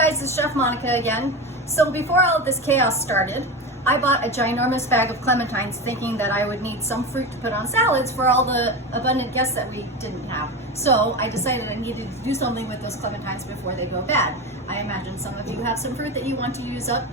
guys, it's Chef Monica again. So before all of this chaos started, I bought a ginormous bag of clementines thinking that I would need some fruit to put on salads for all the abundant guests that we didn't have. So I decided I needed to do something with those clementines before they go bad. I imagine some of you have some fruit that you want to use up,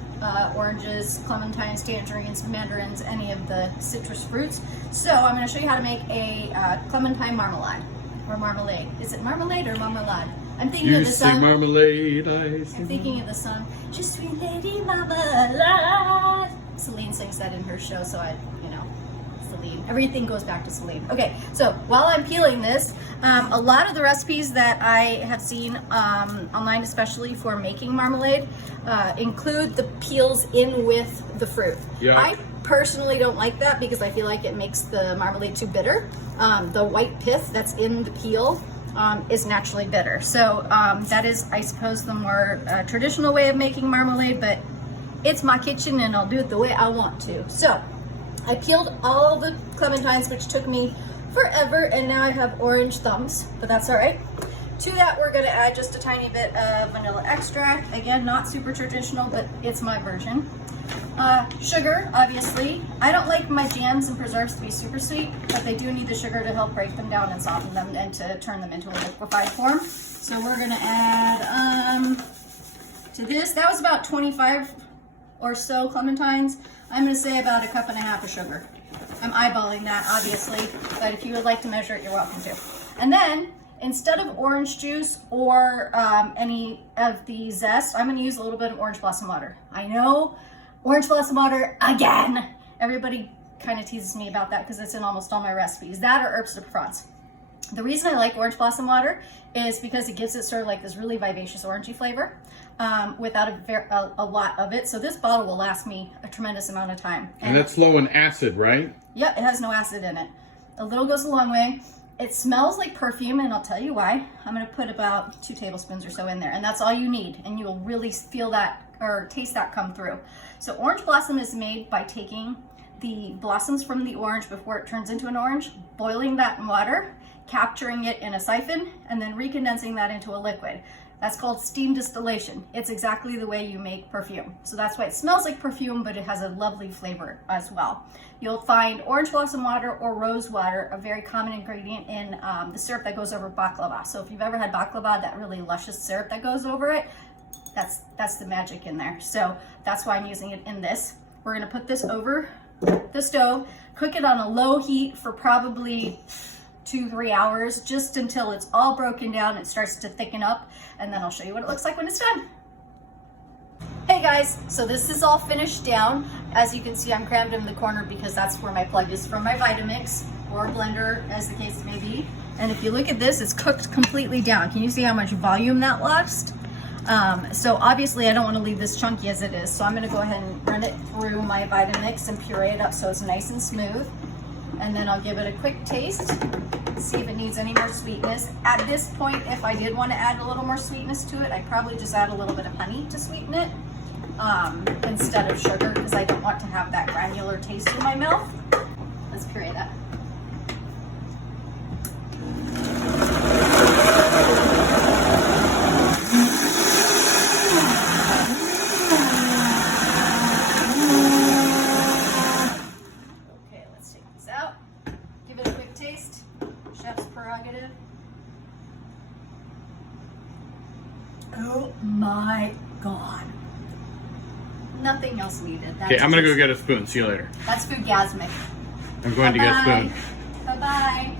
oranges, clementines, tangerines, mandarins, any of the citrus fruits. So I'm going to show you how to make a clementine marmalade, or marmalade. Is it marmalade or marmalade? I'm thinking of the song. Marmalade, I'm thinking of the song, Je suis Lady Marmalade. Celine sings that in her show, so Celine. Everything goes back to Celine. Okay, so while I'm peeling this, a lot of the recipes that I have seen online, especially for making marmalade, include the peels in with the fruit. Yeah. I personally don't like that because I feel like it makes the marmalade too bitter. The white pith that's in the peel is naturally bitter. So that is, I suppose, the more traditional way of making marmalade, but it's my kitchen and I'll do it the way I want to. So I peeled all the clementines, which took me forever, and now I have orange thumbs, but that's all right. To that, we're gonna add just a tiny bit of vanilla extract. Again, not super traditional, but it's my version. Sugar, obviously. I don't like my jams and preserves to be super sweet, but they do need the sugar to help break them down and soften them and to turn them into a liquefied form. So we're gonna add to this, that was about 25 or so clementines. I'm gonna say about 1.5 cups of sugar. I'm eyeballing that, obviously, but if you would like to measure it, you're welcome to. And then, instead of orange juice or any of the zest, I'm gonna use a little bit of orange blossom water. I know, orange blossom water, again. Everybody kind of teases me about that because it's in almost all my recipes. That or herbs de Provence. The reason I like orange blossom water is because it gives it sort of like this really vivacious orangey flavor without a lot of it. So this bottle will last me a tremendous amount of time. And that's low in acid, right? Yep, it has no acid in it. A little goes a long way. It smells like perfume, and I'll tell you why. I'm gonna put about 2 tablespoons or so in there, and that's all you need, and you'll really feel that or taste that come through. So orange blossom is made by taking the blossoms from the orange before it turns into an orange, boiling that in water, capturing it in a siphon, and then recondensing that into a liquid. That's called steam distillation. It's exactly the way you make perfume. So that's why it smells like perfume, but it has a lovely flavor as well. You'll find orange blossom water or rose water, a very common ingredient in the syrup that goes over baklava. So if you've ever had baklava, that really luscious syrup that goes over it, that's the magic in there. So that's why I'm using it in this. We're gonna put this over the stove, cook it on a low heat for probably 2-3 hours, just until it's all broken down, it starts to thicken up, and then I'll show you what it looks like when it's done. Hey guys, so this is all finished down. As you can see, I'm crammed in the corner because that's where my plug is from my Vitamix or blender, as the case may be. And if you look at this, it's cooked completely down. Can you see how much volume that lost? So obviously I don't want to leave this chunky as it is, so I'm going to go ahead and run it through my Vitamix and puree it up so it's nice and smooth. And then I'll give it a quick taste, see if it needs any more sweetness. At this point, if I did want to add a little more sweetness to it, I'd probably just add a little bit of honey to sweeten it instead of sugar, because I don't want to have that granular taste in my mouth. Let's puree that. Give it a quick taste. Chef's prerogative. Oh my God. Nothing else needed. Okay, I'm gonna go get a spoon. See you later. That's foodgasmic. I'm going to get a spoon. Bye-bye.